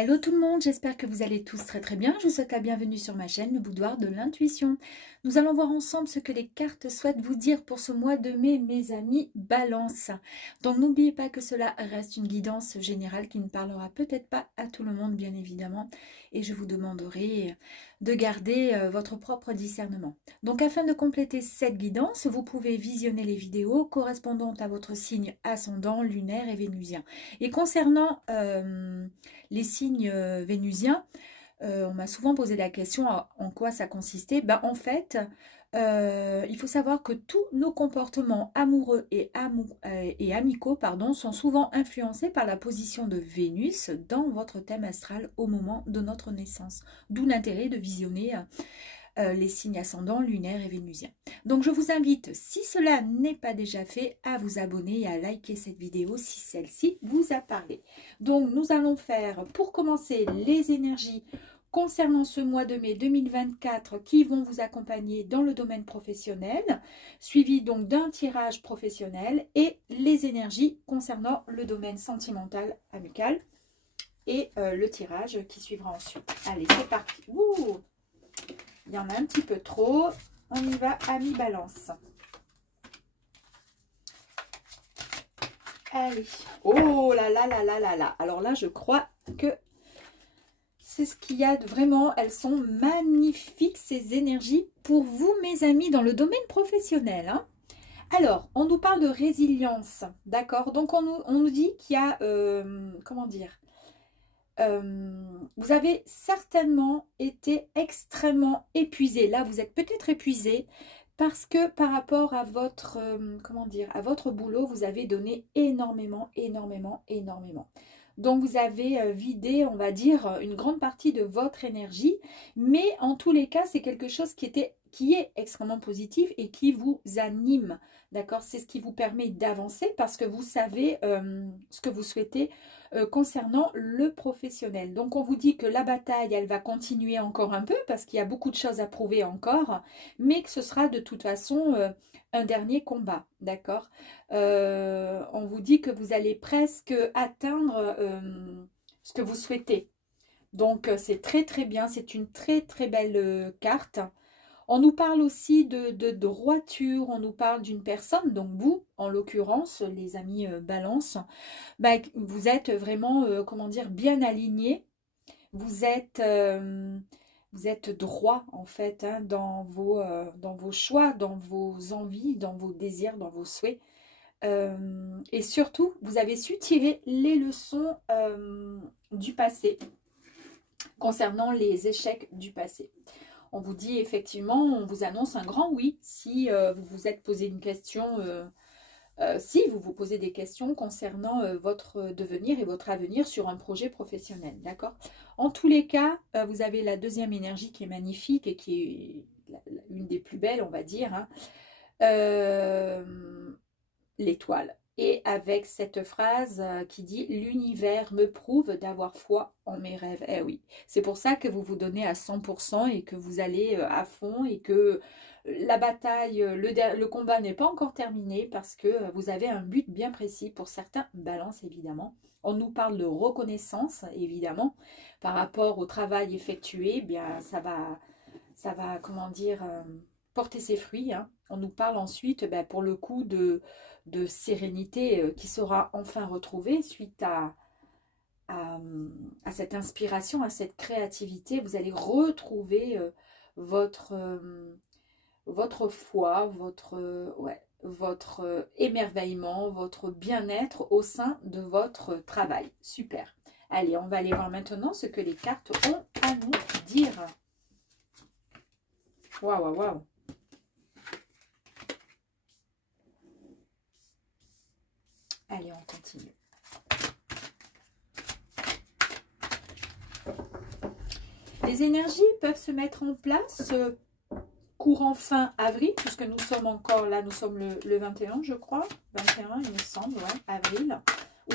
Hello tout le monde, j'espère que vous allez tous très bien. Je vous souhaite la bienvenue sur ma chaîne, le boudoir de l'intuition. Nous allons voir ensemble ce que les cartes souhaitent vous dire pour ce mois de mai, mes amis Balance. Donc n'oubliez pas que cela reste une guidance générale qui ne parlera peut-être pas à tout le monde, bien évidemment. Et je vous demanderai de garder votre propre discernement. Donc afin de compléter cette guidance, vous pouvez visionner les vidéos correspondantes à votre signe ascendant, lunaire et vénusien. Et concernant les signes vénusiens, on m'a souvent posé la question en quoi ça consistait. En fait, il faut savoir que tous nos comportements amoureux et amicaux sont souvent influencés par la position de Vénus dans votre thème astral au moment de notre naissance. D'où l'intérêt de visionner les signes ascendants, lunaires et vénusiens. Donc je vous invite, si cela n'est pas déjà fait, à vous abonner et à liker cette vidéo si celle-ci vous a parlé. Donc nous allons faire, pour commencer, les énergies concernant ce mois de mai 2024 qui vont vous accompagner dans le domaine professionnel, suivi donc d'un tirage professionnel et les énergies concernant le domaine sentimental, amical et le tirage qui suivra ensuite. Allez, c'est parti. Ouh, il y en a un petit peu trop. On y va, amis Balance. Allez. Oh là là là là là là. Alors là, je crois que c'est ce qu'il y a de vraiment. Elles sont magnifiques, ces énergies, pour vous, mes amis, dans le domaine professionnel. Hein. Alors, on nous parle de résilience. D'accord. Donc, on nous dit qu'il y a, comment dire, vous avez certainement été extrêmement épuisé. Là, vous êtes peut-être épuisé parce que par rapport à votre, comment dire, à votre boulot, vous avez donné énormément. Donc, vous avez vidé, on va dire, une grande partie de votre énergie. Mais en tous les cas, c'est quelque chose qui est extrêmement positif et qui vous anime. D'accord? C'est ce qui vous permet d'avancer parce que vous savez ce que vous souhaitez concernant le professionnel. Donc, on vous dit que la bataille, elle va continuer encore un peu parce qu'il y a beaucoup de choses à prouver encore, mais que ce sera de toute façon un dernier combat. D'accord? On vous dit que vous allez presque atteindre ce que vous souhaitez. Donc, c'est très très bien. C'est une très très belle carte. On nous parle aussi de droiture, on nous parle d'une personne, donc vous, en l'occurrence, les amis Balance, vous êtes vraiment, comment dire, bien alignés. Vous êtes droit, en fait, hein, dans vos choix, dans vos envies, dans vos désirs, dans vos souhaits. Et surtout, vous avez su tirer les leçons du passé, concernant les échecs du passé. On vous dit effectivement, on vous annonce un grand oui si vous vous êtes posé une question, si vous vous posez des questions concernant votre devenir et votre avenir sur un projet professionnel, d'accord? En tous les cas, vous avez la deuxième énergie qui est magnifique et qui est une des plus belles, on va dire, hein, l'étoile. Et avec cette phrase qui dit « L'univers me prouve d'avoir foi en mes rêves ». Eh oui, c'est pour ça que vous vous donnez à 100% et que vous allez à fond et que la bataille, le combat n'est pas encore terminé parce que vous avez un but bien précis pour certains Balance, évidemment. On nous parle de reconnaissance, évidemment, par rapport au travail effectué. Eh bien, ça va, comment dire, porter ses fruits. Hein. On nous parle ensuite, pour le coup, de sérénité qui sera enfin retrouvée suite à cette inspiration, à cette créativité. Vous allez retrouver votre foi, votre émerveillement, votre bien-être au sein de votre travail. Super. Allez, on va aller voir maintenant ce que les cartes ont à nous dire. Waouh, waouh, waouh. Allez, on continue. Les énergies peuvent se mettre en place courant fin avril, puisque nous sommes encore là, nous sommes le 21, je crois. 21, il me semble, ouais, avril ou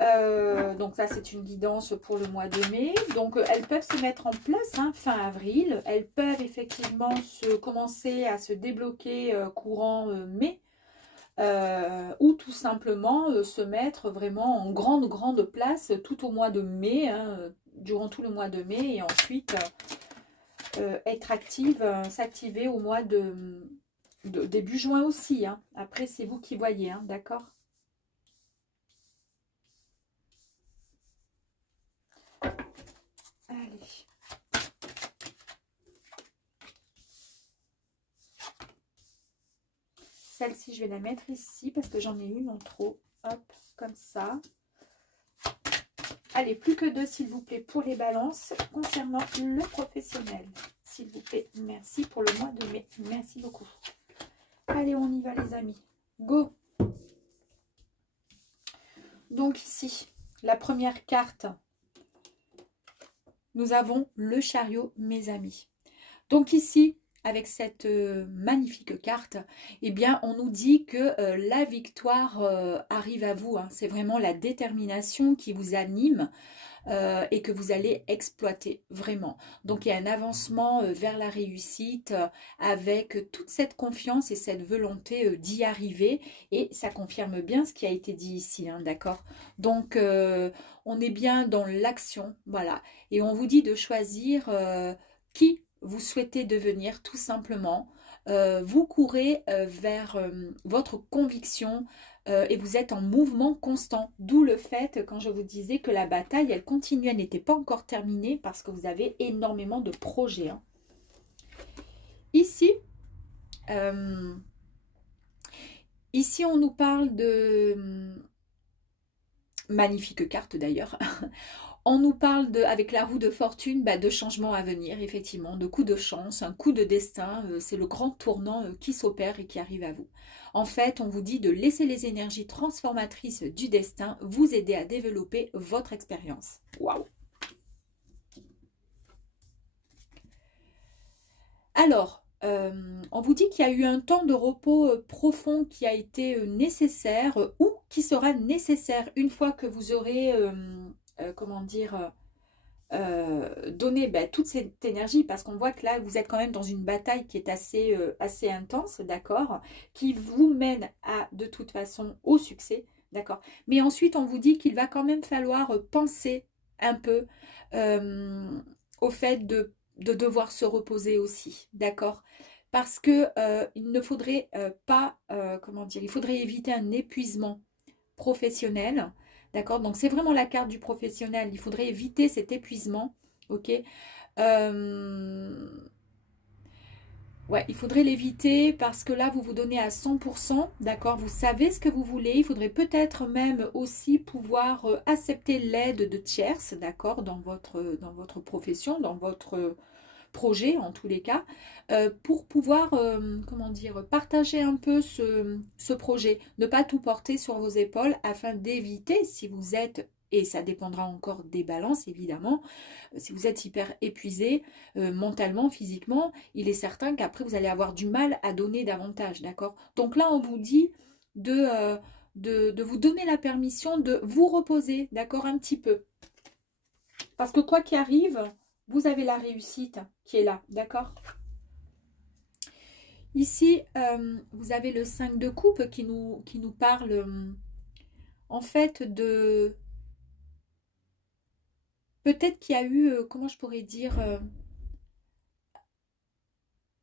20. Donc ça, c'est une guidance pour le mois de mai. Donc, elles peuvent se mettre en place fin avril. Elles peuvent effectivement commencer à se débloquer courant mai. ou tout simplement se mettre vraiment en grande place tout au mois de mai, hein, durant tout le mois de mai, et ensuite être active, s'activer au mois de début juin aussi. Hein. Après, c'est vous qui voyez, hein, d'accord? Allez. Celle-ci, je vais la mettre ici parce que j'en ai une en trop. Hop, comme ça. Allez, plus que 2, s'il vous plaît, pour les balances concernant le professionnel. S'il vous plaît, merci pour le mois de mai. Merci beaucoup. Allez, on y va, les amis. Go! Donc ici, la première carte, nous avons le chariot, mes amis. Donc ici, avec cette magnifique carte, eh bien, on nous dit que la victoire arrive à vous. Hein. C'est vraiment la détermination qui vous anime et que vous allez exploiter, vraiment. Donc, il y a un avancement vers la réussite avec toute cette confiance et cette volonté d'y arriver. Et ça confirme bien ce qui a été dit ici, hein, d'accord? Donc, on est bien dans l'action, voilà. Et on vous dit de choisir qui vous souhaitez devenir, tout simplement. Vous courez vers votre conviction et vous êtes en mouvement constant. D'où le fait, quand je vous disais que la bataille, elle continue, elle n'était pas encore terminée parce que vous avez énormément de projets. Hein. Ici, ici, on nous parle de... magnifique carte d'ailleurs. On nous parle, avec la roue de fortune, de changements à venir, effectivement, de coups de chance, un coup de destin. C'est le grand tournant qui s'opère et qui arrive à vous. En fait, on vous dit de laisser les énergies transformatrices du destin vous aider à développer votre expérience. Waouh! Alors, on vous dit qu'il y a eu un temps de repos profond qui a été nécessaire ou qui sera nécessaire une fois que vous aurez... comment dire, donner toute cette énergie, parce qu'on voit que là, vous êtes quand même dans une bataille qui est assez intense, d'accord, qui vous mène à, de toute façon, au succès, d'accord. Mais ensuite, on vous dit qu'il va quand même falloir penser un peu au fait de devoir se reposer aussi, d'accord. Parce que il ne faudrait pas, comment dire, il faudrait éviter un épuisement professionnel. D'accord? Donc, c'est vraiment la carte du professionnel. Il faudrait éviter cet épuisement. Ok? Ouais, il faudrait l'éviter parce que là, vous vous donnez à 100%. D'accord? Vous savez ce que vous voulez. Il faudrait peut-être même aussi pouvoir accepter l'aide de tierces. D'accord? Dans votre profession, dans votre projet en tous les cas, pour pouvoir, comment dire, partager un peu ce projet. Ne pas tout porter sur vos épaules afin d'éviter, si vous êtes, et ça dépendra encore des balances évidemment, si vous êtes hyper épuisé mentalement, physiquement, il est certain qu'après vous allez avoir du mal à donner davantage, d'accord? Donc là on vous dit de vous donner la permission de vous reposer, d'accord, un petit peu. Parce que quoi qu'il arrive, vous avez la réussite qui est là, d'accord? Ici, vous avez le 5 de coupe qui nous parle en fait de... Peut-être qu'il y a eu, comment je pourrais dire,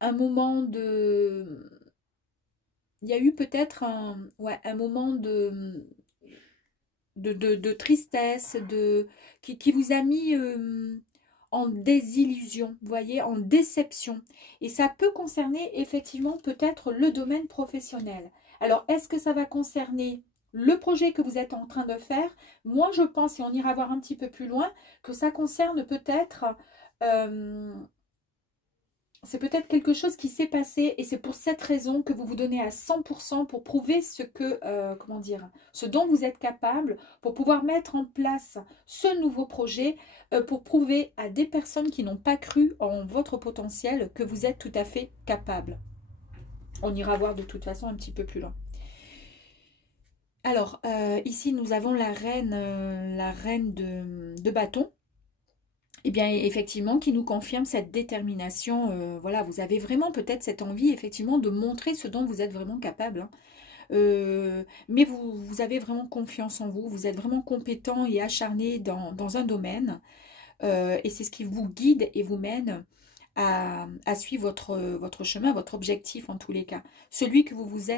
un moment de... Il y a eu peut-être un moment de tristesse, qui vous a mis... en désillusion, vous voyez, en déception. Et ça peut concerner effectivement peut-être le domaine professionnel. Alors, est-ce que ça va concerner le projet que vous êtes en train de faire? Moi, je pense, et on ira voir un petit peu plus loin, que ça concerne peut-être... c'est peut-être quelque chose qui s'est passé et c'est pour cette raison que vous vous donnez à 100% pour prouver ce que, comment dire, ce dont vous êtes capable, pour pouvoir mettre en place ce nouveau projet, pour prouver à des personnes qui n'ont pas cru en votre potentiel que vous êtes tout à fait capable. On ira voir de toute façon un petit peu plus loin. Alors, ici nous avons la reine de bâton. Eh bien, effectivement, qui nous confirme cette détermination. Voilà, vous avez vraiment peut-être cette envie, effectivement, de montrer ce dont vous êtes vraiment capable. Hein. mais vous avez vraiment confiance en vous, vous êtes vraiment compétent et acharné dans un domaine, et c'est ce qui vous guide et vous mène à suivre votre chemin, votre objectif en tous les cas, celui que vous vous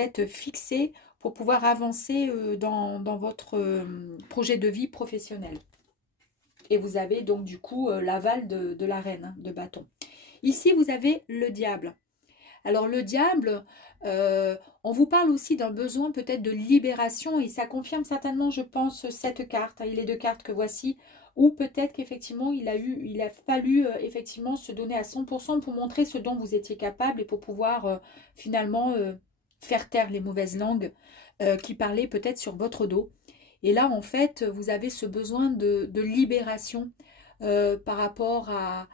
êtes fixé pour pouvoir avancer dans votre projet de vie professionnel. Et vous avez donc du coup l'aval de la reine de bâton. Ici, vous avez le diable. Alors le diable, on vous parle aussi d'un besoin peut-être de libération et ça confirme certainement, je pense, cette carte et les deux cartes que voici, ou peut-être qu'effectivement il a fallu effectivement se donner à 100% pour montrer ce dont vous étiez capable et pour pouvoir finalement faire taire les mauvaises langues qui parlaient peut-être sur votre dos. Et là, en fait, vous avez ce besoin de libération par rapport à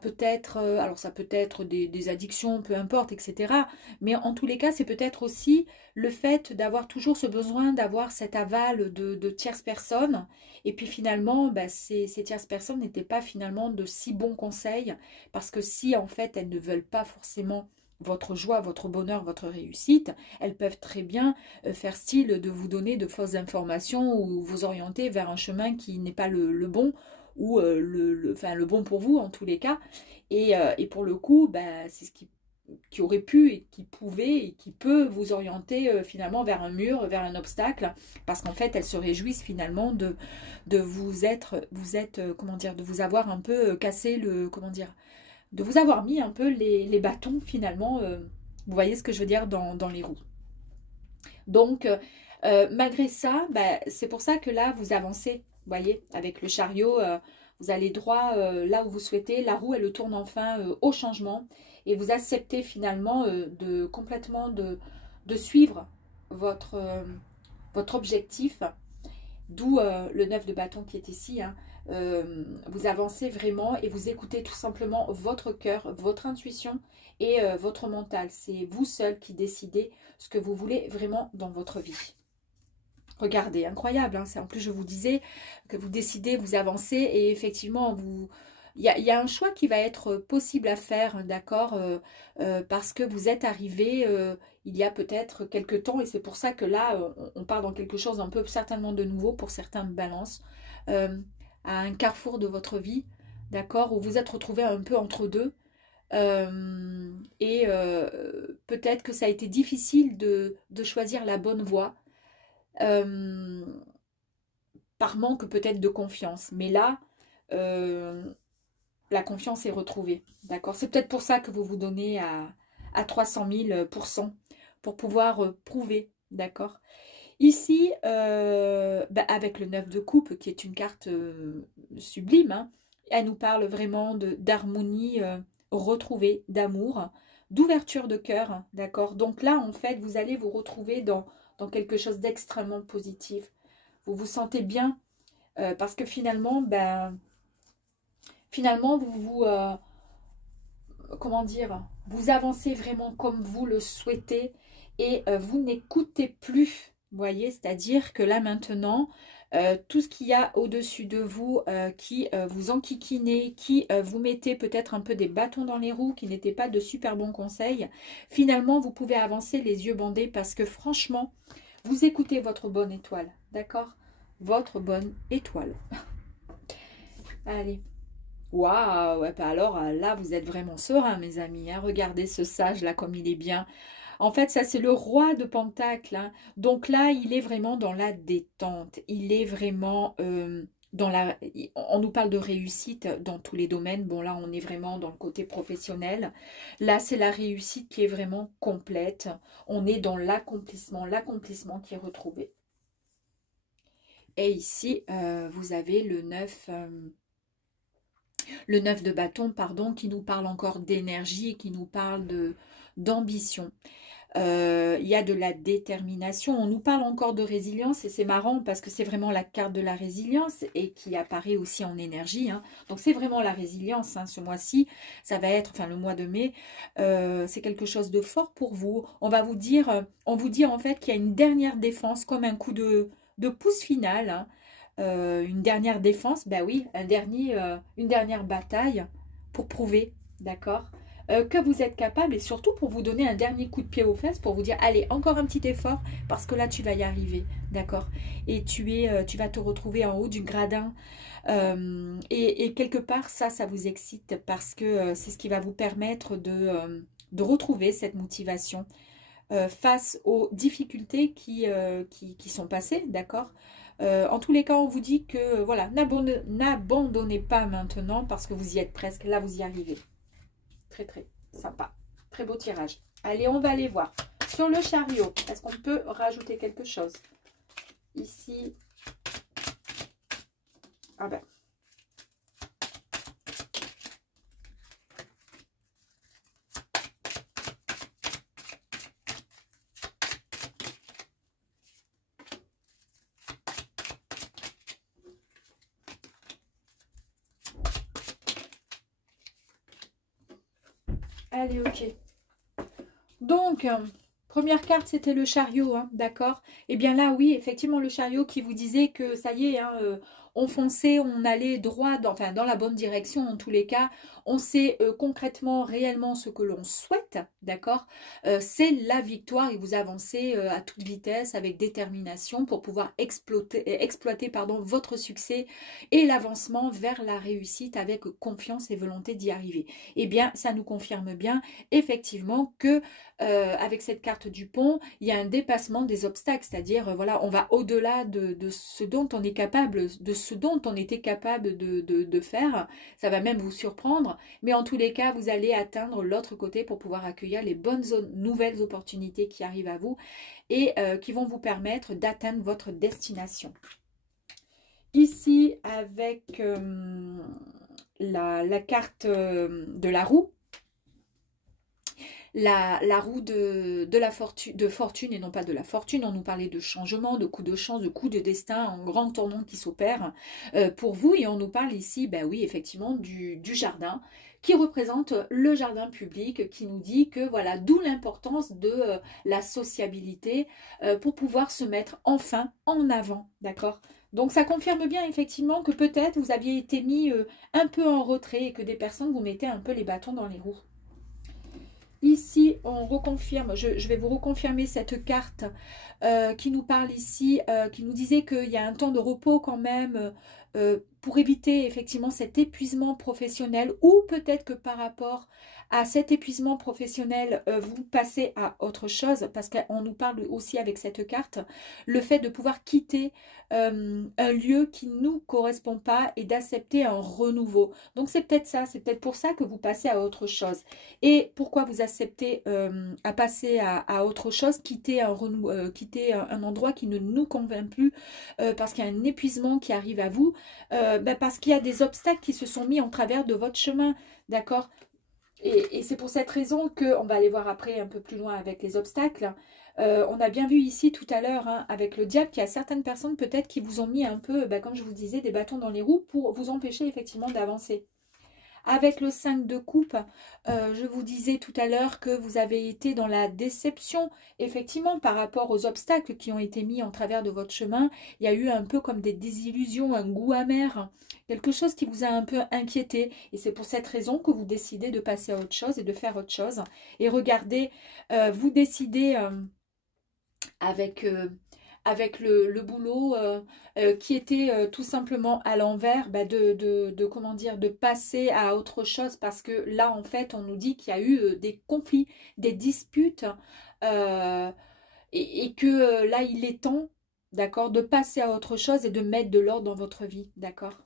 peut-être, alors ça peut être des addictions, peu importe, etc. Mais en tous les cas, c'est peut-être aussi le fait d'avoir toujours ce besoin d'avoir cet aval de tierces personnes. Et puis finalement, bah, ces tierces personnes n'étaient pas finalement de si bons conseils. Parce que si en fait, elles ne veulent pas forcément votre joie, votre bonheur, votre réussite, elles peuvent très bien faire style de vous donner de fausses informations ou vous orienter vers un chemin qui n'est pas le bon, ou le bon pour vous en tous les cas. Et pour le coup, bah, c'est ce qui aurait pu et qui pouvait et qui peut vous orienter finalement vers un mur, vers un obstacle, parce qu'en fait, elles se réjouissent finalement de comment dire, de vous avoir un peu cassé comment dire, de vous avoir mis un peu les bâtons finalement, vous voyez ce que je veux dire, dans les roues. Donc, malgré ça, bah, c'est pour ça que là, vous avancez. Vous voyez, avec le chariot, vous allez droit là où vous souhaitez. La roue, elle tourne enfin au changement. Et vous acceptez finalement complètement de suivre votre objectif. D'où le 9 de bâton qui est ici. Hein. Vous avancez vraiment et vous écoutez tout simplement votre cœur, votre intuition et votre mental. C'est vous seul qui décidez ce que vous voulez vraiment dans votre vie. Regardez, incroyable, hein, en plus je vous disais que vous décidez, vous avancez et effectivement il y a un choix qui va être possible à faire, d'accord, parce que vous êtes arrivé il y a peut-être quelques temps et c'est pour ça que là on part dans quelque chose un peu certainement de nouveau pour certains balances, à un carrefour de votre vie, d'accord, où vous êtes retrouvé un peu entre deux. Peut-être que ça a été difficile de choisir la bonne voie. Par manque peut-être de confiance. Mais là, la confiance est retrouvée. D'accord? C'est peut-être pour ça que vous vous donnez à 300 000% pour pouvoir prouver. D'accord? Ici, avec le 9 de coupe, qui est une carte sublime, hein, elle nous parle vraiment d'harmonie retrouvée, d'amour, d'ouverture de cœur. D'accord? Donc là, en fait, vous allez vous retrouver dans quelque chose d'extrêmement positif. Vous vous sentez bien parce que finalement, comment dire, vous avancez vraiment comme vous le souhaitez et vous n'écoutez plus, vous voyez, c'est-à-dire que là maintenant, tout ce qu'il y a au-dessus de vous qui vous enquiquinez, qui vous mettez peut-être un peu des bâtons dans les roues, qui n'étaient pas de super bons conseils, finalement vous pouvez avancer les yeux bandés parce que franchement, vous écoutez votre bonne étoile, d'accord? Votre bonne étoile. Allez. Waouh, ouais, alors là, vous êtes vraiment serein, mes amis. Hein. Regardez ce sage là, comme il est bien. En fait, ça, c'est le roi de Pentacle. Hein. Donc là, il est vraiment dans la détente. Il est vraiment dans la... On nous parle de réussite dans tous les domaines. Bon, là, on est vraiment dans le côté professionnel. Là, c'est la réussite qui est vraiment complète. On est dans l'accomplissement qui est retrouvé. Et ici, vous avez le 9... Le 9 de bâton, pardon, qui nous parle encore d'énergie, qui nous parle d'ambition. Il y a de la détermination. On nous parle encore de résilience et c'est marrant parce que c'est vraiment la carte de la résilience et qui apparaît aussi en énergie. Hein. Donc c'est vraiment la résilience. Hein, ce mois-ci, ça va être, enfin le mois de mai, c'est quelque chose de fort pour vous. On vous dit en fait qu'il y a une dernière défense comme un coup de pouce final. Hein. Une dernière défense, ben oui, une dernière bataille pour prouver, d'accord, que vous êtes capable et surtout pour vous donner un dernier coup de pied aux fesses, pour vous dire, allez, encore un petit effort parce que là, tu vas y arriver, d'accord? Et tu vas te retrouver en haut du gradin et quelque part, ça vous excite parce que c'est ce qui va vous permettre de retrouver cette motivation face aux difficultés qui sont passées, d'accord? En tous les cas, on vous dit que, voilà, n'abandonnez pas maintenant parce que vous y êtes presque, là, vous y arrivez. Très, très sympa. Très beau tirage. Allez, on va aller voir. Sur le chariot, est-ce qu'on peut rajouter quelque chose? Ici. Ah ben. Allez, ok. Donc, première carte, c'était le chariot, hein, d'accord? Et bien là, oui, effectivement, le chariot qui vous disait que ça y est, hein, on fonçait, on allait droit, enfin, dans la bonne direction en tous les cas. On sait concrètement, réellement ce que l'on souhaite, d'accord? C'est la victoire et vous avancez à toute vitesse, avec détermination pour pouvoir exploiter pardon, votre succès et l'avancement vers la réussite avec confiance et volonté d'y arriver. Eh bien, ça nous confirme bien, effectivement, que avec cette carte du pont, il y a un dépassement des obstacles, c'est-à-dire, voilà, on va au-delà de ce dont on est capable, de ce dont on était capable de faire. Ça va même vous surprendre, mais en tous les cas, vous allez atteindre l'autre côté pour pouvoir accueillir les bonnes nouvelles opportunités qui arrivent à vous et qui vont vous permettre d'atteindre votre destination. Ici, avec la carte de la roue, la roue de fortune et non pas de la fortune. On nous parlait de changement, de coups de chance, de coups de destin, un grand tournant qui s'opère pour vous. Et on nous parle ici, ben oui, effectivement, du jardin qui représente le jardin public, qui nous dit que voilà, d'où l'importance de la sociabilité pour pouvoir se mettre enfin en avant, d'accord? Donc ça confirme bien effectivement que peut-être vous aviez été mis un peu en retrait et que des personnes vous mettaient un peu les bâtons dans les roues. Ici, on reconfirme, je vais vous reconfirmer cette carte qui nous parle ici, qui nous disait qu'il y a un temps de repos quand même pour éviter effectivement cet épuisement professionnel ou peut-être que par rapport à cet épuisement professionnel, vous passez à autre chose parce qu'on nous parle aussi avec cette carte, le fait de pouvoir quitter un lieu qui ne nous correspond pas et d'accepter un renouveau. Donc c'est peut-être ça, c'est peut-être pour ça que vous passez à autre chose. Et pourquoi vous acceptez à passer à autre chose, quitter un endroit qui ne nous convainc plus parce qu'il y a un épuisement qui arrive à vous, parce qu'il y a des obstacles qui se sont mis en travers de votre chemin, d'accord? Et c'est pour cette raison qu'on va aller voir après un peu plus loin avec les obstacles. On a bien vu ici tout à l'heure hein, avec le diable qu'il y a certaines personnes peut-être qui vous ont mis un peu, comme je vous disais, des bâtons dans les roues pour vous empêcher effectivement d'avancer. Avec le 5 de coupe, je vous disais tout à l'heure que vous avez été dans la déception, effectivement, par rapport aux obstacles qui ont été mis en travers de votre chemin. Il y a eu un peu comme des désillusions, un goût amer, quelque chose qui vous a un peu inquiété. Et c'est pour cette raison que vous décidez de passer à autre chose et de faire autre chose. Et regardez, vous décidez avec le boulot qui était tout simplement à l'envers, comment dire, de passer à autre chose parce que là en fait on nous dit qu'il y a eu des conflits, des disputes et que là il est temps, d'accord, de passer à autre chose et de mettre de l'ordre dans votre vie, d'accord.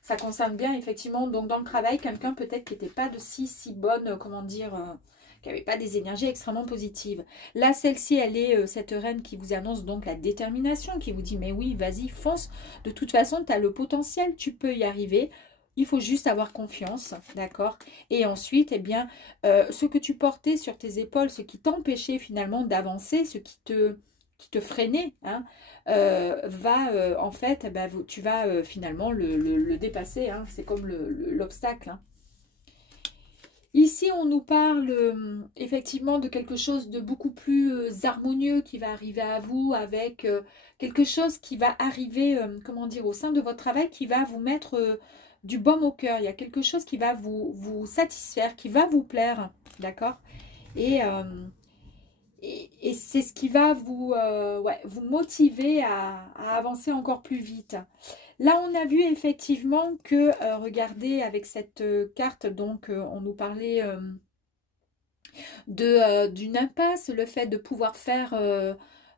Ça concerne bien effectivement donc dans le travail quelqu'un peut-être qui n'était pas de si bonne, comment dire, qui n'avait pas des énergies extrêmement positives. Là, celle-ci, elle est cette reine qui vous annonce donc la détermination, qui vous dit, mais oui, vas-y, fonce. De toute façon, tu as le potentiel, tu peux y arriver. Il faut juste avoir confiance, d'accord? Et ensuite, eh bien, ce que tu portais sur tes épaules, ce qui t'empêchait finalement d'avancer, ce qui te freinait, hein, en fait, tu vas finalement le dépasser. Hein, c'est comme l'obstacle, hein. Ici, on nous parle effectivement de quelque chose de beaucoup plus harmonieux qui va arriver à vous avec quelque chose qui va arriver, comment dire, au sein de votre travail qui va vous mettre du baume au cœur. Il y a quelque chose qui va vous satisfaire, qui va vous plaire, d'accord? Et c'est ce qui va vous motiver à avancer encore plus vite. Là, on a vu effectivement que, regardez, avec cette carte, donc on nous parlait d'une impasse, le fait de pouvoir faire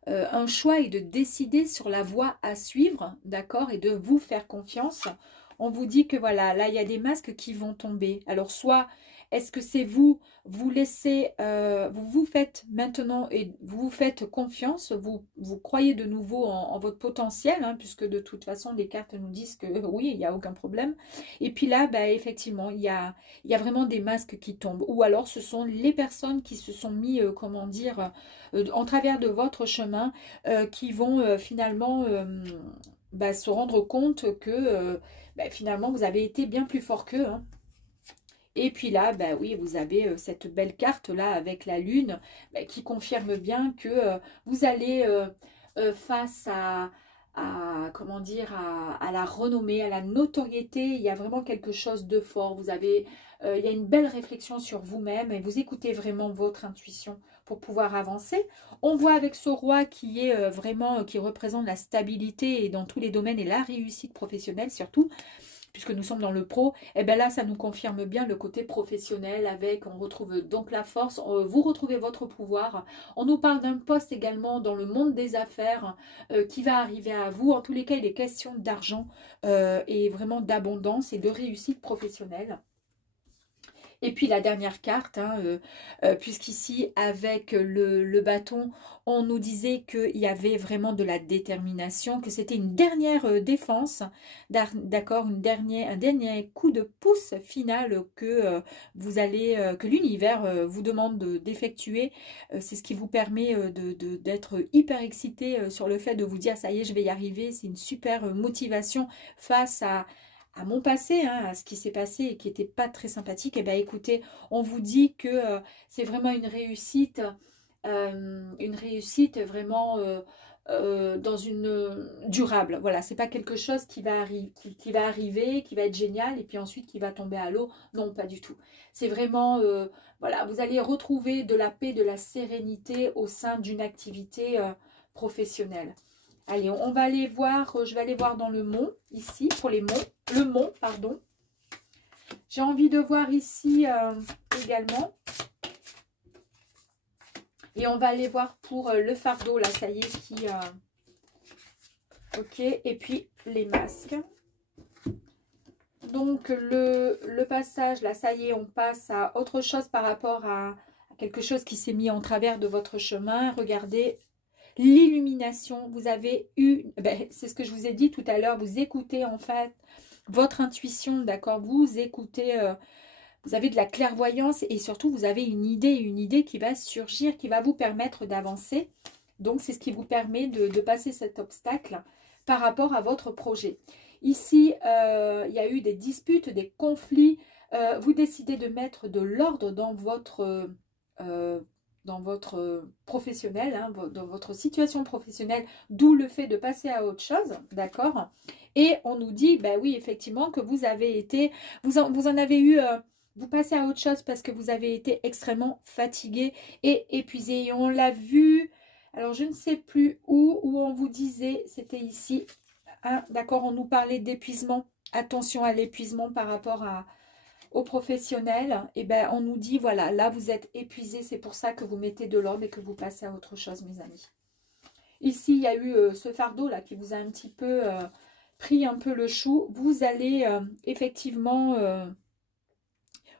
un choix et de décider sur la voie à suivre, d'accord, et de vous faire confiance. On vous dit que voilà, là, il y a des masques qui vont tomber. Alors, soit est-ce que c'est vous, vous laissez, vous vous faites maintenant et vous vous faites confiance, vous croyez de nouveau en votre potentiel, hein, puisque de toute façon, les cartes nous disent que oui, il n'y a aucun problème. Et puis là, bah, effectivement, il y a vraiment des masques qui tombent. Ou alors, ce sont les personnes qui se sont mis, comment dire, en travers de votre chemin, qui vont finalement bah, se rendre compte que bah, finalement, vous avez été bien plus fort qu'eux, hein. Et puis là, bah oui, vous avez cette belle carte-là avec la lune bah, qui confirme bien que vous allez face comment dire, à la renommée, à la notoriété. Il y a vraiment quelque chose de fort. Vous avez, il y a une belle réflexion sur vous-même et vous écoutez vraiment votre intuition pour pouvoir avancer. On voit avec ce roi qui est vraiment, qui représente la stabilité et dans tous les domaines et la réussite professionnelle surtout, puisque nous sommes dans le pro, et bien là, ça nous confirme bien le côté professionnel avec, on retrouve donc la force, vous retrouvez votre pouvoir. On nous parle d'un poste également dans le monde des affaires qui va arriver à vous. En tous les cas, il est question d'argent et vraiment d'abondance et de réussite professionnelle. Et puis la dernière carte, hein, puisqu'ici avec le bâton, on nous disait qu'il y avait vraiment de la détermination, que c'était une dernière défense, d'accord, un dernier coup de pouce final que vous allez, que l'univers vous demande d'effectuer. C'est ce qui vous permet d'être hyper excité sur le fait de vous dire ça y est, je vais y arriver. C'est une super motivation face à mon passé, hein, à ce qui s'est passé et qui n'était pas très sympathique. Et bien écoutez, on vous dit que c'est vraiment une réussite vraiment dans une durable. Voilà, c'est pas quelque chose qui va arriver, qui va être génial et puis ensuite qui va tomber à l'eau. Non, pas du tout. C'est vraiment, voilà, vous allez retrouver de la paix, de la sérénité au sein d'une activité professionnelle. Allez, on va aller voir, je vais aller voir dans le mont, ici, pour les monts, le mont, pardon. J'ai envie de voir ici également. Et on va aller voir pour le fardeau, là, ça y est, qui... ok, et puis les masques. Donc, le passage, là, ça y est, on passe à autre chose par rapport à quelque chose qui s'est mis en travers de votre chemin. Regardez. L'illumination, vous avez eu, ben, c'est ce que je vous ai dit tout à l'heure, vous écoutez en fait votre intuition, d'accord, vous écoutez, vous avez de la clairvoyance et surtout vous avez une idée qui va surgir, qui va vous permettre d'avancer. Donc c'est ce qui vous permet de passer cet obstacle par rapport à votre projet. Ici, il y a eu des disputes, des conflits, vous décidez de mettre de l'ordre dans votre professionnel, hein, dans votre situation professionnelle, d'où le fait de passer à autre chose, d'accord? Et on nous dit, ben oui, effectivement, que vous avez été, vous en avez eu, vous passez à autre chose parce que vous avez été extrêmement fatigué et épuisé. Et on l'a vu, alors je ne sais plus où on vous disait, c'était ici, hein, d'accord, on nous parlait d'épuisement. Attention à l'épuisement par rapport aux professionnels, et ben on nous dit voilà, là vous êtes épuisé, c'est pour ça que vous mettez de l'ordre et que vous passez à autre chose, mes amis. Ici il y a eu ce fardeau là qui vous a un petit peu pris un peu le chou. Vous allez effectivement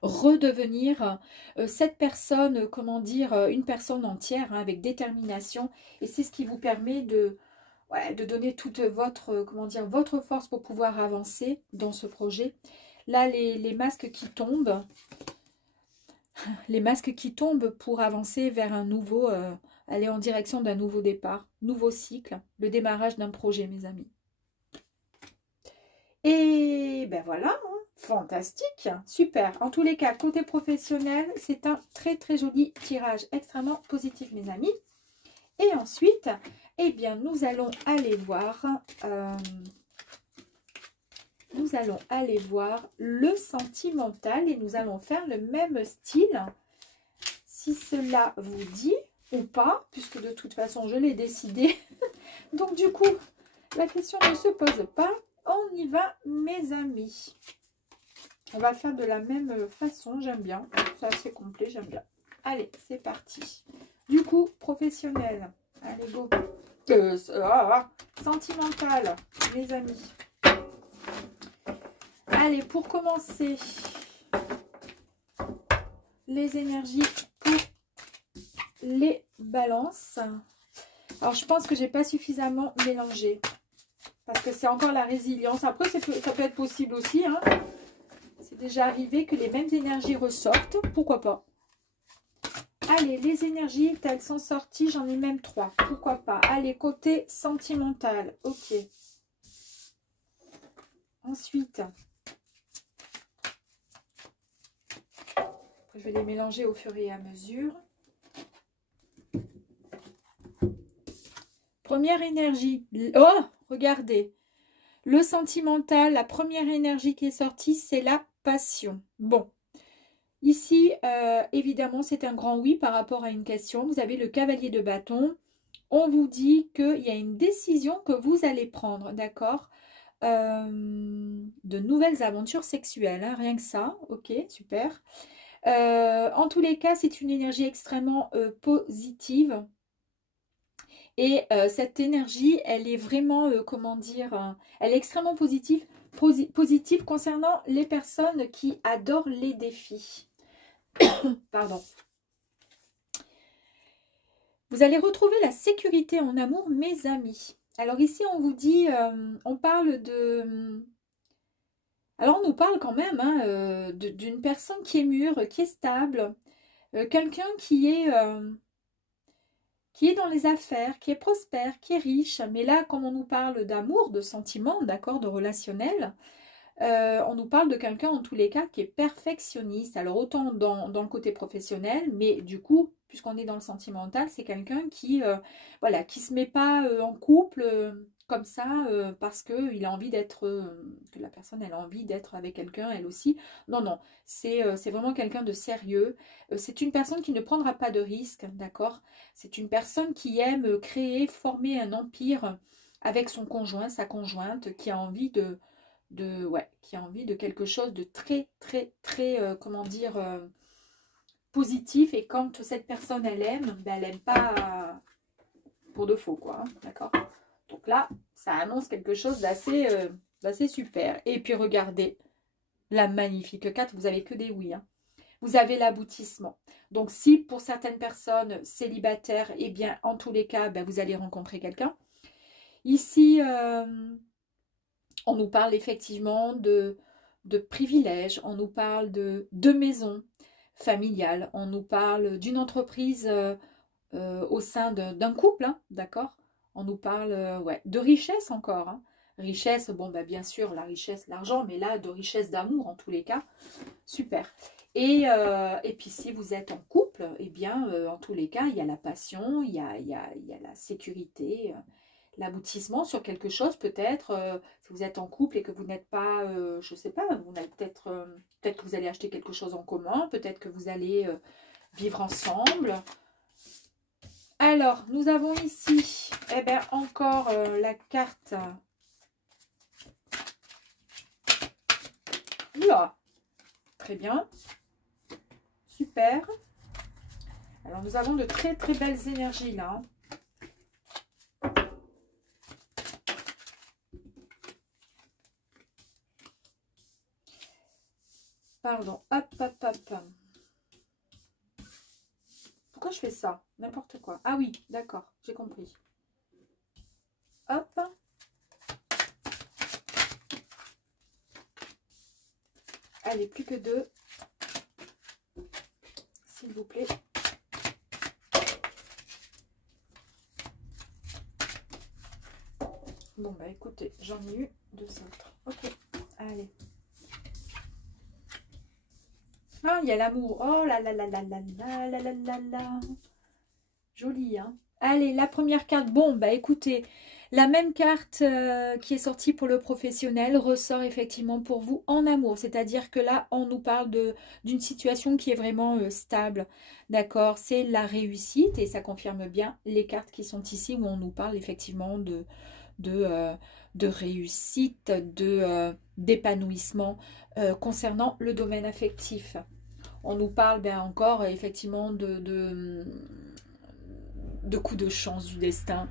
redevenir cette personne, comment dire, une personne entière, hein, avec détermination, et c'est ce qui vous permet de donner toute votre, comment dire, votre force pour pouvoir avancer dans ce projet. Là, les masques qui tombent, pour avancer vers un nouveau, aller en direction d'un nouveau départ, nouveau cycle, le démarrage d'un projet, mes amis. Et ben voilà, hein, fantastique, super. En tous les cas, côté professionnel, c'est un très très joli tirage, extrêmement positif, mes amis. Et ensuite, eh bien, nous allons aller voir... nous allons aller voir le sentimental et nous allons faire le même style. Si cela vous dit ou pas, puisque de toute façon, je l'ai décidé. Donc, du coup, la question ne se pose pas. On y va, mes amis. On va le faire de la même façon, j'aime bien. C'est assez complet, j'aime bien. Allez, c'est parti. Du coup, professionnel. Allez, go. Sentimental, mes amis. Allez, pour commencer, les énergies pour les balances. Alors, je pense que j'ai pas suffisamment mélangé. Parce que c'est encore la résilience. Après, ça peut être possible aussi. Hein. C'est déjà arrivé que les mêmes énergies ressortent. Pourquoi pas? Allez, les énergies, elles sont sorties. J'en ai même 3. Pourquoi pas? Allez, côté sentimental. Ok. Ensuite, je vais les mélanger au fur et à mesure. Première énergie. Oh, regardez. Le sentimental, la première énergie qui est sortie, c'est la passion. Bon. Ici, évidemment, c'est un grand oui par rapport à une question. Vous avez le cavalier de bâton. On vous dit qu'il y a une décision que vous allez prendre, d'accord? De nouvelles aventures sexuelles, hein, rien que ça. Ok, super. En tous les cas, c'est une énergie extrêmement positive. Et cette énergie, elle est vraiment, comment dire, elle est extrêmement positive concernant les personnes qui adorent les défis. Pardon. Vous allez retrouver la sécurité en amour, mes amis. Alors ici, on vous dit, on parle de... Alors, on nous parle quand même hein, d'une personne qui est mûre, qui est stable, quelqu'un qui est dans les affaires, qui est prospère, qui est riche. Mais là, comme on nous parle d'amour, de sentiments, d'accord, de relationnel, on nous parle de quelqu'un, en tous les cas, qui est perfectionniste. Alors, autant dans le côté professionnel, mais du coup, puisqu'on est dans le sentimental, c'est quelqu'un qui voilà, qui se met pas en couple comme ça, parce qu'il a envie d'être, que la personne elle a envie d'être avec quelqu'un, elle aussi. Non, non, c'est vraiment quelqu'un de sérieux. C'est une personne qui ne prendra pas de risques, d'accord? C'est une personne qui aime créer, former un empire avec son conjoint, sa conjointe, qui a envie qui a envie de quelque chose de très, comment dire, positif. Et quand cette personne, elle aime, ben, elle n'aime pas pour de faux, quoi, hein, d'accord? Donc là, ça annonce quelque chose d'assez super. Et puis, regardez, la magnifique carte, vous n'avez que des oui, hein. Vous avez l'aboutissement. Donc, si pour certaines personnes célibataires, eh bien, en tous les cas, ben, vous allez rencontrer quelqu'un. Ici, on nous parle effectivement de privilèges, on nous parle de maisons familiales, on nous parle d'une entreprise au sein d'un couple, hein, d'accord? On nous parle ouais, de richesse encore. Hein. Richesse, bon, bah, bien sûr, la richesse, l'argent, mais là, de richesse d'amour en tous les cas. Super. Et puis, si vous êtes en couple, eh bien, en tous les cas, il y a la passion, il y a la sécurité, l'aboutissement sur quelque chose, peut-être, si vous êtes en couple et que vous n'êtes pas, je ne sais pas, vous n'êtes peut-être que vous allez acheter quelque chose en commun, peut-être que vous allez vivre ensemble. Alors, nous avons ici, eh bien, encore la carte. Oula, très bien, super. Alors, nous avons de très belles énergies là. Pardon, hop. Pourquoi je fais ça? N'importe quoi. Ah oui, d'accord, j'ai compris. Hop. Allez, plus que 2. S'il vous plaît. Bon, bah écoutez, j'en ai eu 2 autres. Ok, allez. Ah, il y a l'amour. Oh là là là là là là là là là là. Joli, hein. Allez, la première carte. Bon, bah écoutez, La même carte qui est sortie pour le professionnel ressort effectivement pour vous en amour. C'est-à-dire que là, on nous parle d'une situation qui est vraiment stable. D'accord? C'est la réussite et ça confirme bien les cartes qui sont ici où on nous parle effectivement de réussite, d'épanouissement concernant le domaine affectif. On nous parle bien encore effectivement de coups de chance du destin.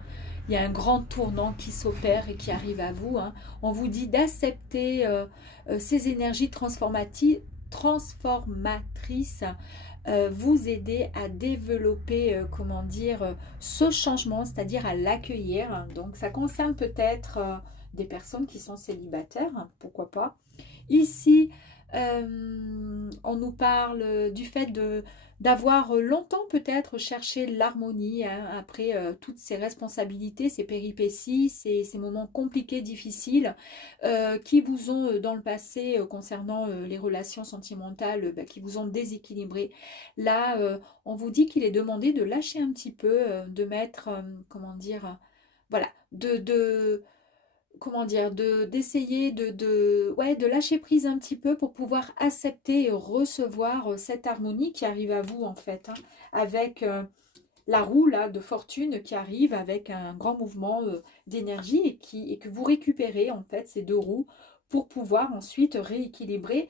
Il y a un grand tournant qui s'opère et qui arrive à vous. Hein. On vous dit d'accepter ces énergies transformatrices, vous aider à développer, comment dire, ce changement, c'est-à-dire à l'accueillir. Donc ça concerne peut-être des personnes qui sont célibataires, hein, pourquoi pas. Ici, on nous parle du fait d'avoir longtemps peut-être cherché l'harmonie hein, après toutes ces responsabilités, ces péripéties, ces moments compliqués, difficiles qui vous ont dans le passé concernant les relations sentimentales, qui vous ont déséquilibré. Là, on vous dit qu'il est demandé de lâcher un petit peu, de mettre, comment dire, voilà, comment dire, d'essayer de lâcher prise un petit peu pour pouvoir accepter et recevoir cette harmonie qui arrive à vous en fait, hein, avec la roue là, de fortune qui arrive avec un grand mouvement d'énergie et que vous récupérez en fait ces deux roues pour pouvoir ensuite rééquilibrer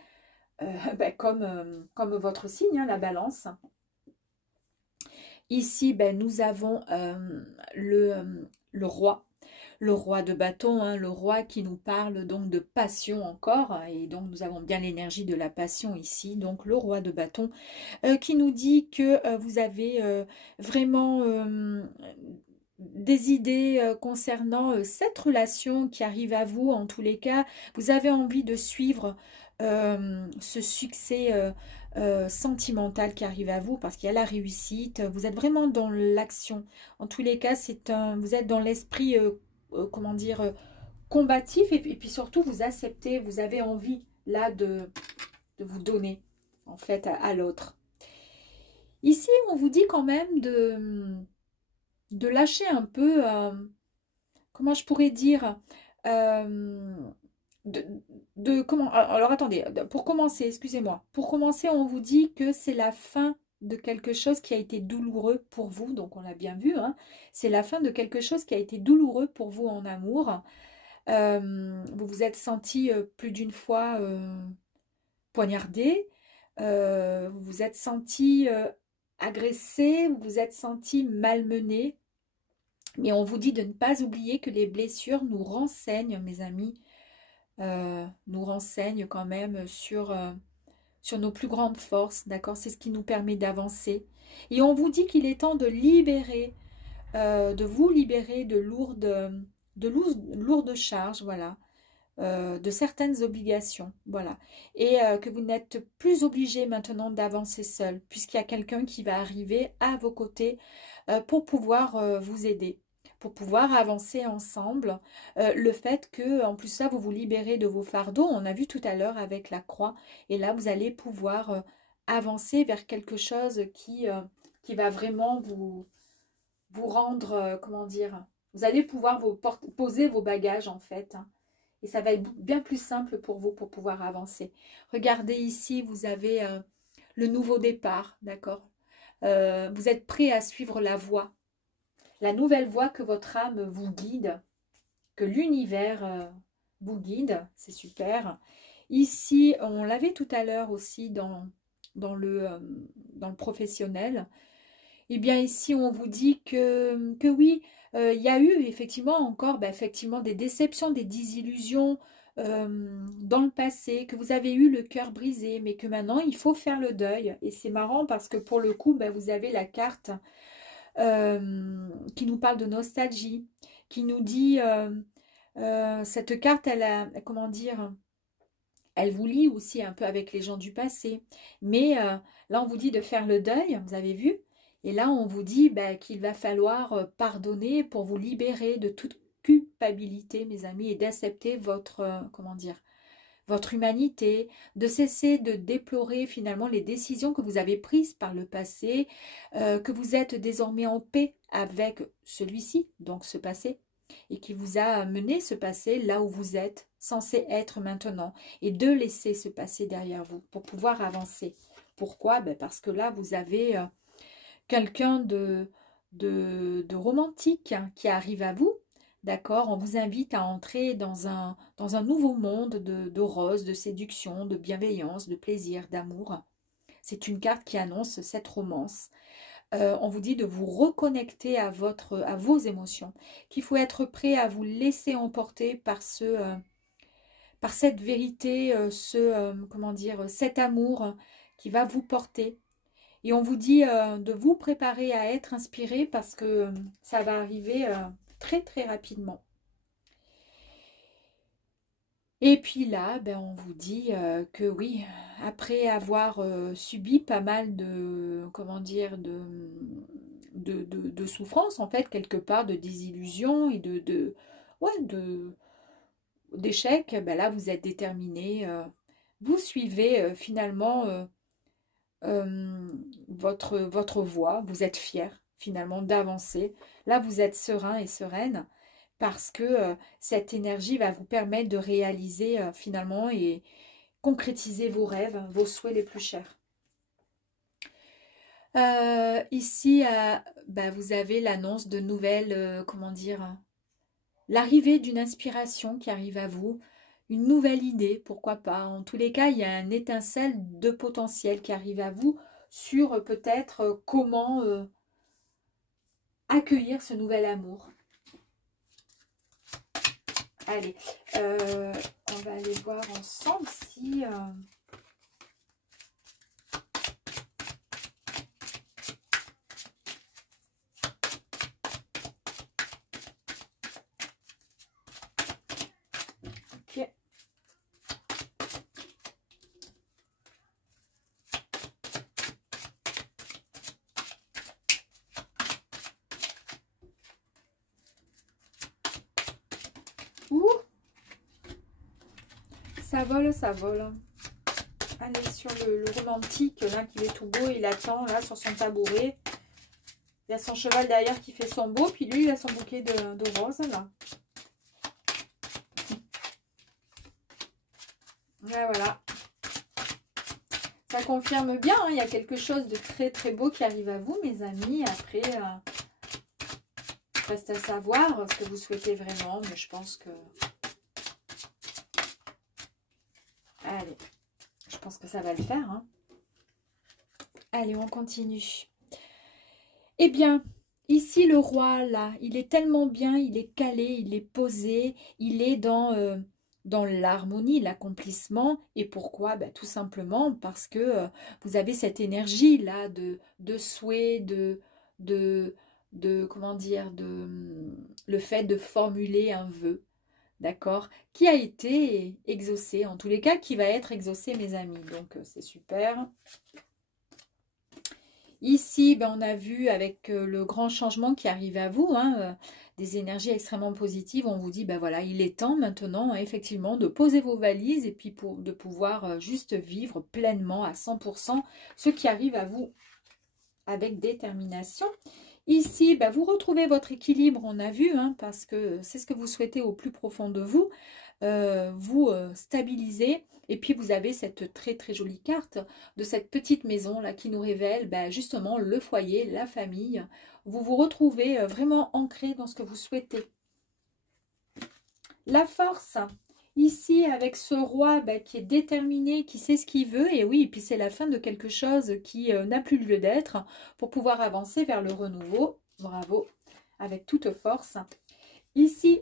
comme votre signe, hein, la balance. Ici, nous avons le roi. Le roi de bâton, hein, le roi qui nous parle donc de passion encore, et donc nous avons bien l'énergie de la passion ici, donc le roi de bâton qui nous dit que vous avez vraiment des idées concernant cette relation qui arrive à vous, en tous les cas, vous avez envie de suivre ce succès sentimental qui arrive à vous parce qu'il y a la réussite, vous êtes vraiment dans l'action, en tous les cas, vous êtes dans l'esprit comment dire, combatif et puis surtout vous acceptez, vous avez envie là de vous donner en fait à l'autre. Ici on vous dit quand même de lâcher un peu, comment je pourrais dire, comment, alors attendez, pour commencer, excusez-moi, pour commencer on vous dit que c'est la fin de quelque chose qui a été douloureux pour vous, donc on l'a bien vu, hein, c'est la fin de quelque chose qui a été douloureux pour vous en amour. Vous vous êtes senti plus d'une fois poignardé, vous vous êtes senti agressé, vous vous êtes senti malmené, mais on vous dit de ne pas oublier que les blessures nous renseignent, mes amis, nous renseignent quand même sur nos plus grandes forces, d'accord? C'est ce qui nous permet d'avancer. Et on vous dit qu'il est temps de libérer, de vous libérer de lourdes charges, voilà, de certaines obligations, voilà. Et que vous n'êtes plus obligé maintenant d'avancer seul, puisqu'il y a quelqu'un qui va arriver à vos côtés pour pouvoir vous aider, pour pouvoir avancer ensemble. Le fait que, en plus ça, vous vous libérez de vos fardeaux, on a vu tout à l'heure avec la croix, et là, vous allez pouvoir avancer vers quelque chose qui va vraiment vous rendre, comment dire, vous allez pouvoir poser vos bagages, en fait, hein, et ça va être bien plus simple pour vous pour pouvoir avancer. Regardez ici, vous avez le nouveau départ, d'accord? Vous êtes prêt à suivre la voie. La nouvelle voie que votre âme vous guide, que l'univers vous guide, c'est super. Ici, on l'avait tout à l'heure aussi dans le professionnel. Eh bien ici, on vous dit que oui, il y a eu effectivement encore effectivement des déceptions, des désillusions dans le passé, que vous avez eu le cœur brisé, mais que maintenant, il faut faire le deuil. Et c'est marrant parce que pour le coup, vous avez la carte qui nous parle de nostalgie, qui nous dit, cette carte, elle a, comment dire, elle vous lie aussi un peu avec les gens du passé. Mais là, on vous dit de faire le deuil, vous avez vu? Et là, on vous dit qu'il va falloir pardonner pour vous libérer de toute culpabilité, mes amis, et d'accepter votre, comment dire, votre humanité, de cesser de déplorer finalement les décisions que vous avez prises par le passé, que vous êtes désormais en paix avec celui-ci, donc ce passé, et qui vous a mené ce passé là où vous êtes censé être maintenant et de laisser ce passé derrière vous pour pouvoir avancer. Pourquoi? Ben parce que là, vous avez quelqu'un de romantique qui arrive à vous. D'accord, on vous invite à entrer dans un nouveau monde de rose, de séduction, de bienveillance, de plaisir, d'amour. C'est une carte qui annonce cette romance. On vous dit de vous reconnecter à vos émotions, qu'il faut être prêt à vous laisser emporter par par cette vérité, comment dire, cet amour qui va vous porter. Et on vous dit de vous préparer à être inspiré parce que ça va arriver très très rapidement. Et puis là, ben, on vous dit que oui, après avoir subi pas mal de, comment dire, de souffrance, en fait, quelque part, de désillusion et d'échecs, ben là, vous êtes déterminé, vous suivez finalement votre voie, vous êtes fier finalement d'avancer. Là, vous êtes serein et sereine parce que cette énergie va vous permettre de réaliser finalement et concrétiser vos rêves, vos souhaits les plus chers. Ici, bah, vous avez l'annonce de nouvelles, comment dire, l'arrivée d'une inspiration qui arrive à vous, une nouvelle idée, pourquoi pas. En tous les cas, il y a un étincelle de potentiel qui arrive à vous sur peut-être comment accueillir ce nouvel amour. Allez, on va aller voir ensemble si... Ok. Ouh, ça vole, ça vole. Allez, sur le romantique, là, qui est tout beau, il attend, là, sur son tabouret. Il y a son cheval derrière qui fait son beau, puis lui, il a son bouquet de roses, là. Et voilà. Ça confirme bien, hein, il y a quelque chose de très, très beau qui arrive à vous, mes amis. Après, reste à savoir ce que vous souhaitez vraiment, mais je pense que... Allez, je pense que ça va le faire, hein. Allez, on continue. Eh bien, ici, le roi, là, il est tellement bien, il est calé, il est posé, il est dans l'harmonie, l'accomplissement. Et pourquoi? Ben, tout simplement parce que vous avez cette énergie-là de souhait, comment dire, le fait de formuler un vœu, d'accord, qui a été exaucé, en tous les cas, qui va être exaucé, mes amis. Donc, c'est super. Ici, ben, on a vu avec le grand changement qui arrive à vous, hein, des énergies extrêmement positives. On vous dit, ben voilà, il est temps maintenant, hein, effectivement, de poser vos valises et puis de pouvoir juste vivre pleinement à 100% ce qui arrive à vous avec détermination. Ici, ben, vous retrouvez votre équilibre, on a vu, hein, parce que c'est ce que vous souhaitez au plus profond de vous. Vous stabiliser. Et puis vous avez cette très très jolie carte de cette petite maison là qui nous révèle ben, justement le foyer, la famille. Vous vous retrouvez vraiment ancré dans ce que vous souhaitez. La force, ici avec ce roi ben, qui est déterminé, qui sait ce qu'il veut. Et oui, et puis c'est la fin de quelque chose qui n'a plus lieu d'être pour pouvoir avancer vers le renouveau. Bravo, avec toute force. Ici,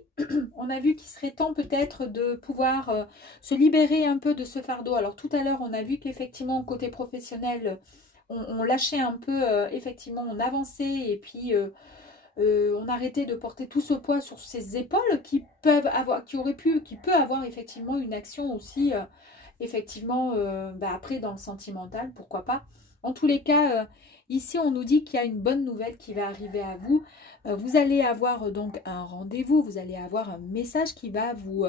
on a vu qu'il serait temps peut-être de pouvoir se libérer un peu de ce fardeau. Alors tout à l'heure, on a vu qu'effectivement, côté professionnel, on lâchait un peu, effectivement, on avançait et puis on arrêtait de porter tout ce poids sur ses épaules qui peut avoir effectivement une action aussi, effectivement, bah, après dans le sentimental, pourquoi pas. En tous les cas, ici, on nous dit qu'il y a une bonne nouvelle qui va arriver à vous. Vous allez avoir donc un rendez-vous, vous allez avoir un message qui va vous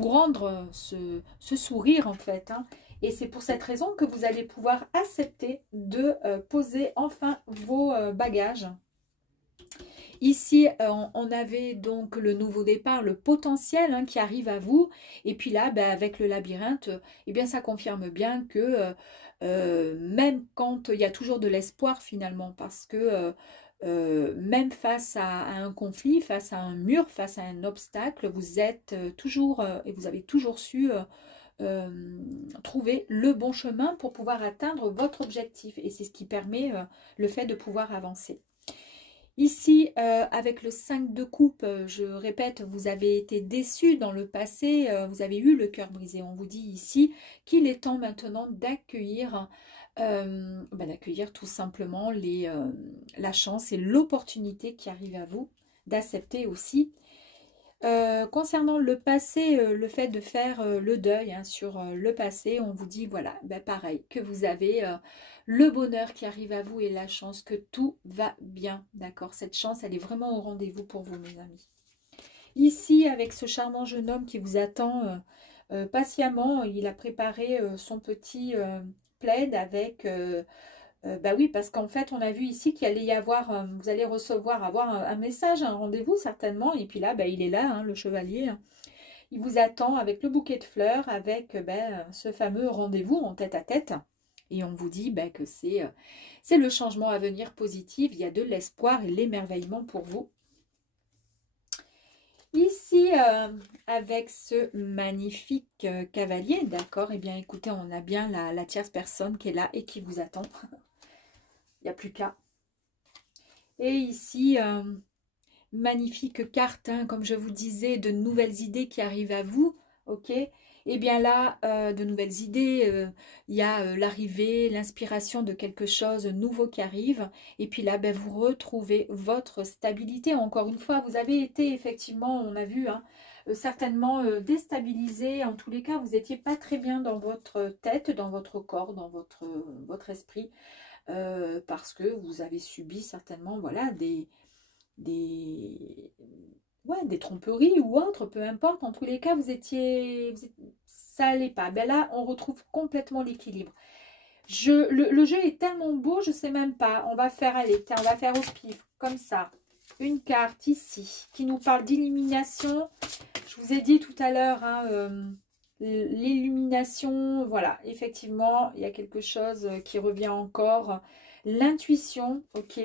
rendre ce sourire en fait. Hein. Et c'est pour cette raison que vous allez pouvoir accepter de poser enfin vos bagages. Ici, on avait donc le nouveau départ, le potentiel hein, qui arrive à vous. Et puis là, ben, avec le labyrinthe, eh bien, ça confirme bien que même quand il y a toujours de l'espoir finalement, parce que même face à un conflit, face à un mur, face à un obstacle, vous êtes toujours et vous avez toujours su trouver le bon chemin pour pouvoir atteindre votre objectif. Et c'est ce qui permet le fait de pouvoir avancer. Ici, avec le 5 de coupe, je répète, vous avez été déçu dans le passé, vous avez eu le cœur brisé. On vous dit ici qu'il est temps maintenant d'accueillir tout simplement la chance et l'opportunité qui arrive à vous, d'accepter aussi. Concernant le passé, le fait de faire le deuil hein, sur le passé, on vous dit voilà, ben pareil, que vous avez le bonheur qui arrive à vous et la chance, que tout va bien, d'accord? Cette chance, elle est vraiment au rendez-vous pour vous, mes amis. Ici, avec ce charmant jeune homme qui vous attend patiemment, il a préparé son petit plaid avec... bah oui, parce qu'en fait, on a vu ici qu'il allait y avoir, vous allez avoir un message, un rendez-vous certainement. Et puis là, bah, il est là, hein, le chevalier. Il vous attend avec le bouquet de fleurs, avec ce fameux rendez-vous en tête-à-tête. Et on vous dit bah, que c'est le changement à venir positif. Il y a de l'espoir et l'émerveillement pour vous. Ici, avec ce magnifique cavalier, d'accord, eh bien écoutez, on a bien la tierce personne qui est là et qui vous attend. Il n'y a plus qu'à. Et ici, magnifique carte, hein, comme je vous disais, de nouvelles idées qui arrivent à vous. Ok. Et bien là, de nouvelles idées, il y a l'arrivée, l'inspiration de quelque chose de nouveau qui arrive. Et puis là, ben, vous retrouvez votre stabilité. Encore une fois, vous avez été effectivement, on a vu, hein, certainement déstabilisé. En tous les cas, vous n'étiez pas très bien dans votre tête, dans votre corps, dans votre esprit. Parce que vous avez subi certainement voilà, des tromperies ou autres, peu importe. En tous les cas, ça n'allait pas. Ben là, on retrouve complètement l'équilibre. Le jeu est tellement beau, je ne sais même pas. On va faire, allez, tiens, on va faire au pif, comme ça. Une carte ici qui nous parle d'illumination. Je vous ai dit tout à l'heure, hein, l'illumination, voilà, effectivement, il y a quelque chose qui revient encore. L'intuition, ok.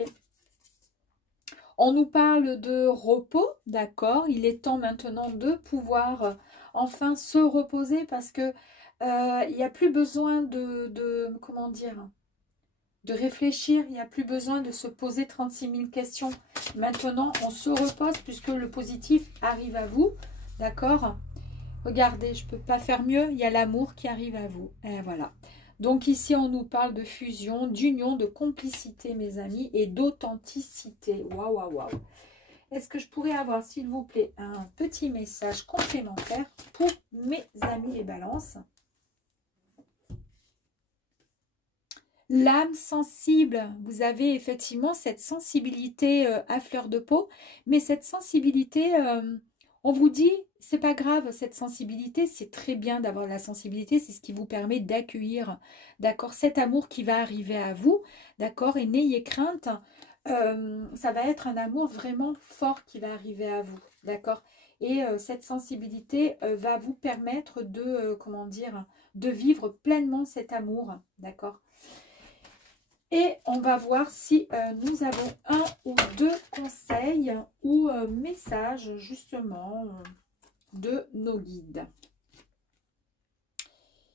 On nous parle de repos, d'accord. Il est temps maintenant de pouvoir enfin se reposer parce que il n'y a plus besoin comment dire, de réfléchir. Il n'y a plus besoin de se poser 36 000 questions. Maintenant, on se repose puisque le positif arrive à vous, d'accord. Regardez, je ne peux pas faire mieux. Il y a l'amour qui arrive à vous. Et voilà. Donc ici, on nous parle de fusion, d'union, de complicité, mes amis, et d'authenticité. Waouh, waouh, waouh. Est-ce que je pourrais avoir, s'il vous plaît, un petit message complémentaire pour mes amis les balances? L'âme sensible, vous avez effectivement cette sensibilité à fleur de peau, mais cette sensibilité... on vous dit, c'est pas grave, cette sensibilité, c'est très bien d'avoir la sensibilité, c'est ce qui vous permet d'accueillir, d'accord, cet amour qui va arriver à vous, d'accord, et n'ayez crainte, ça va être un amour vraiment fort qui va arriver à vous, d'accord, et cette sensibilité va vous permettre de, comment dire, de vivre pleinement cet amour, d'accord. Et on va voir si nous avons un ou deux conseils ou messages justement de nos guides.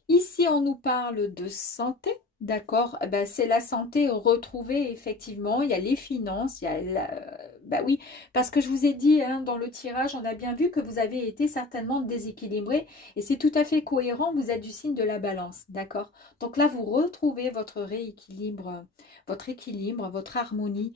Ici, on nous parle de santé, d'accord? Ben, c'est la santé retrouvée, effectivement. Il y a les finances, il y a ben oui, parce que je vous ai dit, hein, dans le tirage, on a bien vu que vous avez été certainement déséquilibré. Et c'est tout à fait cohérent, vous êtes du signe de la balance, d'accord? Donc là, vous retrouvez votre rééquilibre, votre équilibre, votre harmonie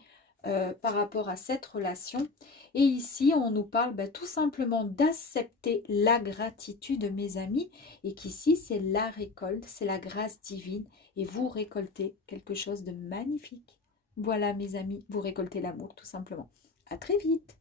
par rapport à cette relation. Et ici, on nous parle tout simplement d'accepter la gratitude, mes amis, et qu'ici, c'est la récolte, c'est la grâce divine, et vous récoltez quelque chose de magnifique. Voilà, mes amis, vous récoltez l'amour, tout simplement. À très vite.